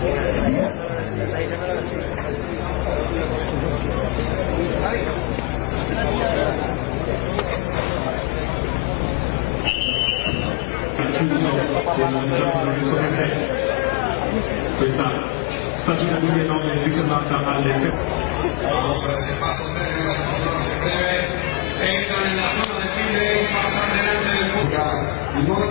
Questa stagione 2009 riservata alle se passa un breve, la se breve entra nella zona del fine, passa adelante del Fuga, il nuovo